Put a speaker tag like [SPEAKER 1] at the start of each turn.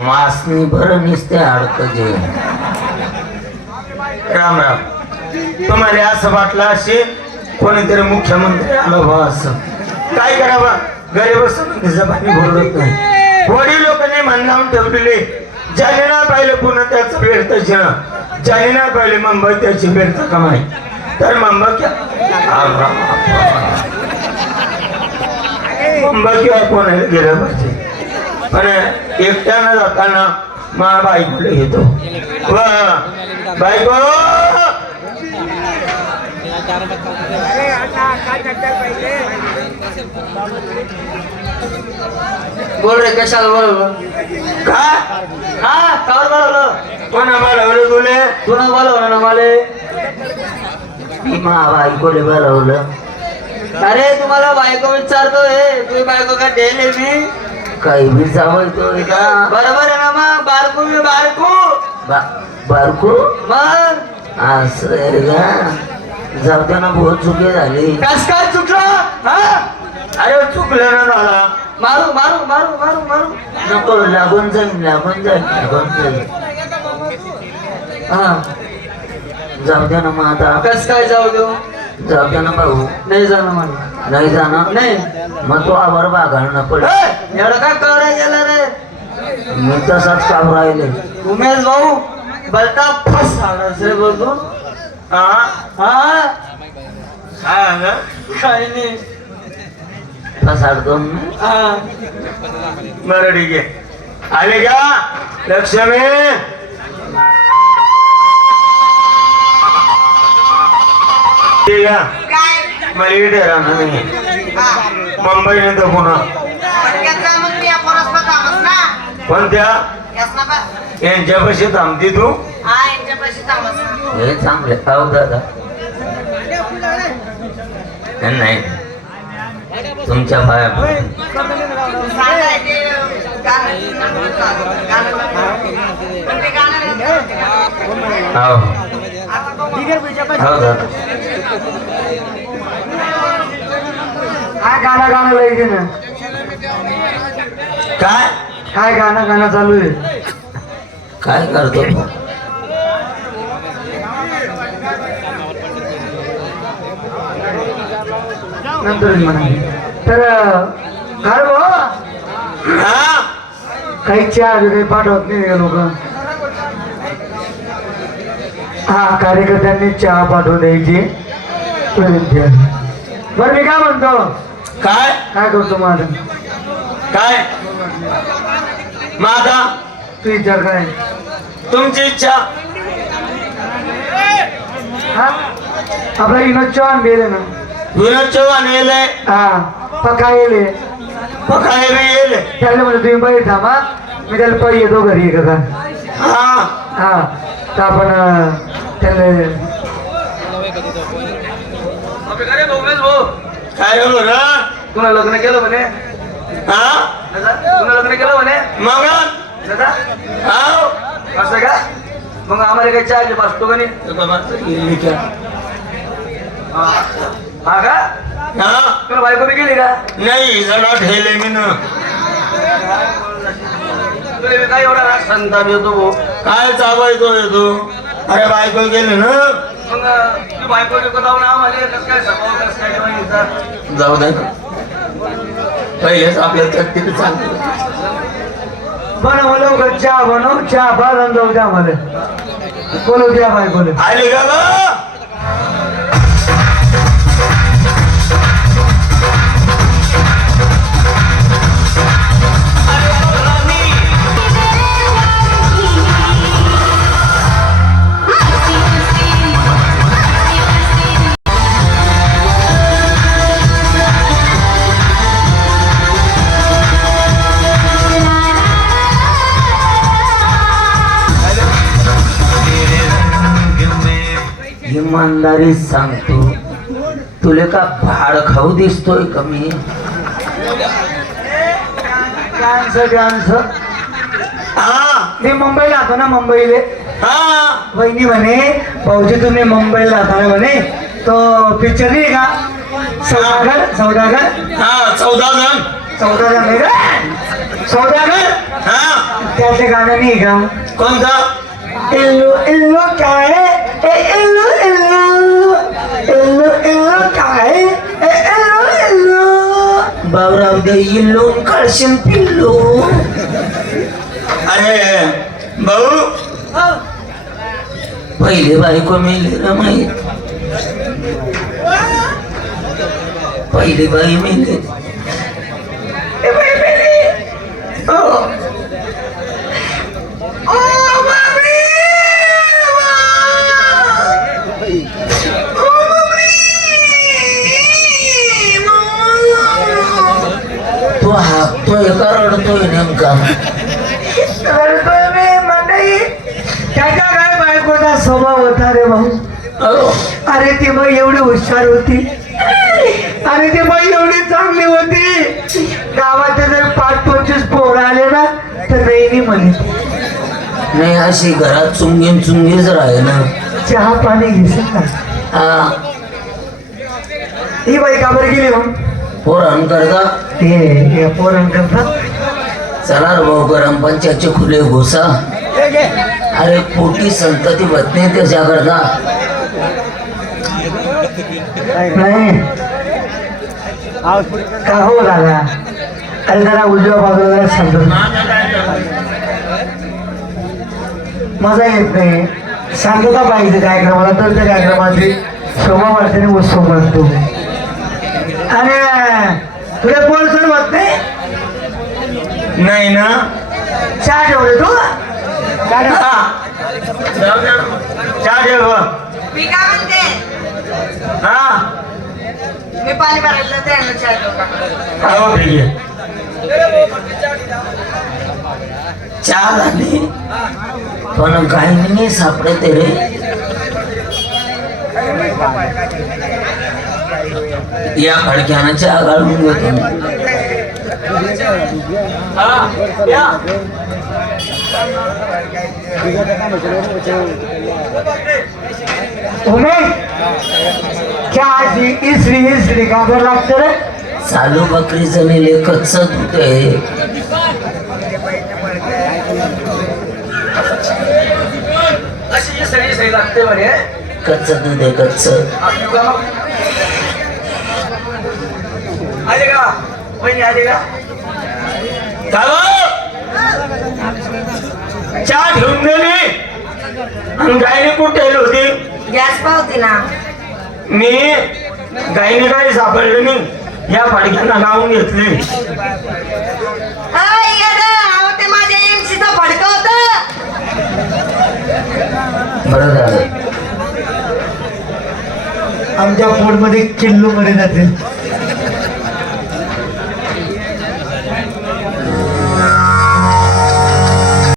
[SPEAKER 1] मासनी भर निसते अडकजे राम राम. तुम्हाला असं वाटलं असे कोणीतरी मुख्यमंत्री आलं बा असं. काय करावं? गरीब बसून जबानी बोलत नाही. वडील लोकांनी मान लावून ठेवलेले ज्याने ना पाहिलं पुन्हा त्याचं भेटत जण. ज्याने ना पाहिले मुंबई त्याची भेटतं कमाई. तर मुंबई क्या राम राम मुंबई किंवा कोणाला गेलं पाहिजे. आणि एकट्यानं जाताना मा बायकोला घेतो. वा बायको!
[SPEAKER 2] बोल रे कशाला बोल
[SPEAKER 1] का?
[SPEAKER 2] हा कावर बोलवलं.
[SPEAKER 1] कोणा बोलावलं तुले?
[SPEAKER 2] तुला बोलवलं ना मला?
[SPEAKER 1] मा बायकोले बोलावलं.
[SPEAKER 2] अरे तुम्हाला बायको विचारतोय तुम्ही बायको का डेले मी?
[SPEAKER 1] काही बी का?
[SPEAKER 2] बरोबर आहे ना मग बारकू मी बारकू.
[SPEAKER 1] बा- बारको?
[SPEAKER 2] मग?
[SPEAKER 1] असं आहे का? जाऊ द्या ना बहुत चुकी झाली.
[SPEAKER 2] कस काय चुकलं? हा?
[SPEAKER 1] अरे चुकलं ना दादा.
[SPEAKER 2] मारू मारू मारू मारू मारू.
[SPEAKER 1] नको लागून जाईल लागून जाईल लागून जाईल.
[SPEAKER 2] हा.
[SPEAKER 1] जाऊ द्या ना मग आता.
[SPEAKER 2] कस काय जाऊ देऊ?
[SPEAKER 1] जाऊ द्या ना भाऊ.
[SPEAKER 2] नाही जाणं मला
[SPEAKER 1] नाही जाणार?
[SPEAKER 2] नाही.
[SPEAKER 1] मग तो आवर बागाळणं पड
[SPEAKER 2] ए, एवढं काय कवरा गेला रे?
[SPEAKER 1] मी तसाच काम राहिले.
[SPEAKER 2] उमेश भाऊ बलता फस रे
[SPEAKER 1] हा?
[SPEAKER 2] हा?
[SPEAKER 1] हा ना?
[SPEAKER 2] काही नाही.
[SPEAKER 1] फसाडतो
[SPEAKER 2] हा.
[SPEAKER 1] बरं ठीक आहे. आले का? लक्ष्मी ठीक आहे.
[SPEAKER 3] काय?
[SPEAKER 1] मला इथे राहणार नाही
[SPEAKER 3] हा.
[SPEAKER 1] मुंबई नंतर पुन्हा
[SPEAKER 3] त्याचा मग या परस्पर कामच ना बा.
[SPEAKER 1] यांच्यापाशी थांबती तू?
[SPEAKER 3] हा
[SPEAKER 1] हे चांगले. खाऊ दादा. नाही. तुमच्या पाया
[SPEAKER 3] पण
[SPEAKER 1] हो हो दादा.
[SPEAKER 2] काय गाणं गाणं ना
[SPEAKER 1] काय?
[SPEAKER 2] काय गाणं गाणं चालू आहे?
[SPEAKER 1] काय करतो? तू?
[SPEAKER 2] नंतर म्हणा तर काय भाऊ
[SPEAKER 1] हा?
[SPEAKER 2] काही चहा वगैरे पाठवत नाही लोक? हा कार्यकर्त्यांनी चहा पाठवून द्यायची. बरं मी काय म्हणतो?
[SPEAKER 1] काय?
[SPEAKER 2] काय करतो माझं
[SPEAKER 1] काय? माझा
[SPEAKER 2] तू विचार काय?
[SPEAKER 1] तुमची इच्छा.
[SPEAKER 2] हा? आपला विनोद चव्हाण गेले ना?
[SPEAKER 1] विनोद चव्हाण येले
[SPEAKER 2] हा पक्का गेले.
[SPEAKER 1] पकाय बी येले
[SPEAKER 2] त्याला म्हणजे तुम्ही बाहेर थांबा मी त्याला पै येतो घरी आहे का
[SPEAKER 1] हा.
[SPEAKER 2] हा तर आपण त्याला
[SPEAKER 1] काय रे? बरं
[SPEAKER 2] तुला लग्न केलं म्हणे?
[SPEAKER 1] हा?
[SPEAKER 2] तुला लग्न केलं म्हणे?
[SPEAKER 1] मग.
[SPEAKER 2] असं का? मग आम्हाला काही चार्ज बसतो का नाही? हा. का?
[SPEAKER 1] हा.
[SPEAKER 2] तुला बायको बी गेली का?
[SPEAKER 1] नाही जरा ठेले मी न.
[SPEAKER 2] तुला काय एवढा राग संताप येतो
[SPEAKER 1] काय चावायचो येतो अरे बायको गेले ना.
[SPEAKER 2] मग ती बायको बिको जाऊन आम्हाला?
[SPEAKER 1] जाऊ दे. पहिलेच आपल्या चटणी चांगली
[SPEAKER 2] बनव लवकर चहा बनव चहा बाजार जाऊ द्या मला बोलू द्या बायकोले
[SPEAKER 1] आली का इमानदारी सांगतो. तुले का भाड खाऊ दिसतोय कमी हा.
[SPEAKER 2] मी मुंबईला राहतो ना मुंबईले.
[SPEAKER 1] हा.
[SPEAKER 2] वहिनी म्हणे भाऊजी तुम्ही मुंबईला ना म्हणे तो पिक्चर नाही का? सौदागर सौदागर.
[SPEAKER 1] हा चौदा जण
[SPEAKER 2] सौदागर नाही का? सौदागर.
[SPEAKER 1] हा.
[SPEAKER 2] त्याचं गाणं नाही का?
[SPEAKER 1] कोणता?
[SPEAKER 2] इल्लू इल्लू काय ए इल्लू इल्लू इल्लू इल्लू काय ए इल्लू इल्लू
[SPEAKER 1] बाबराव दे इल्लून काळशीन पिल्लू. अरे भाऊ. पहिले बायको मेली ना माहीत पहिली बाई मेली ए बाई मेली. हो. ओ, बापरे. ओ, बापरे. तो का रडतोय नेमका.
[SPEAKER 2] रडतोय मी मंडई त्याच्या काय बायकोचा स्वभाव होता रे भाऊ? अरे ती बाई एवढी हुशार होती. अरे ती बाई एवढी चांगली होती. गावात जर पाच पंचवीस पोर आले ना तर नाही म्हणे.
[SPEAKER 1] नाही अशी घरात चुंगीन चुंगीच राहे ना.
[SPEAKER 2] चहा पाणी घेशील का?
[SPEAKER 1] हा.
[SPEAKER 2] ही बाई का बरं गेली मग
[SPEAKER 1] पोरण करता?
[SPEAKER 2] ते पोरण करतात
[SPEAKER 1] चला रे भाऊ ग्रामपंचायतचे खुले घुसा. अरे पोटी संतती बदने त्याच्या करता
[SPEAKER 2] नाही. का हो दादा? अरे जरा उजव्या बाजूला समजून मजा येत नाही. शांतता पाहिजे कार्यक्रमाला. तर त्या कार्यक्रमाची शोभा वाटते आणि उत्सव वाटतो आणि तुला नाही
[SPEAKER 1] ना।
[SPEAKER 2] चहा ठेवले तू?
[SPEAKER 1] हा. चहा ठेव बा.
[SPEAKER 3] मी काय म्हणते
[SPEAKER 1] हा।
[SPEAKER 3] मी पाणी भरायला त्यांना चार लोकांना
[SPEAKER 1] हो ठीक आहे चहा झाली पण काही नाही सापडत रे या खडक्यानं चहा घालून घेतो हा, या.
[SPEAKER 2] उमेश चहाची इसरी इसरी बरं लागतं रे?
[SPEAKER 1] चालू बकरीचं नेले कच्च दूध आहे. कच्च दूध आहे कच्च. चहा घेऊन गेली. आणि गायने कुठे होती?
[SPEAKER 3] गॅस पावती ना.
[SPEAKER 1] मी? गायने काय सापडलं नाही या फाडक्यांना गावून घेतले. बरं झालं.
[SPEAKER 2] आमच्या पोटमध्ये किल्लो मध्ये जाते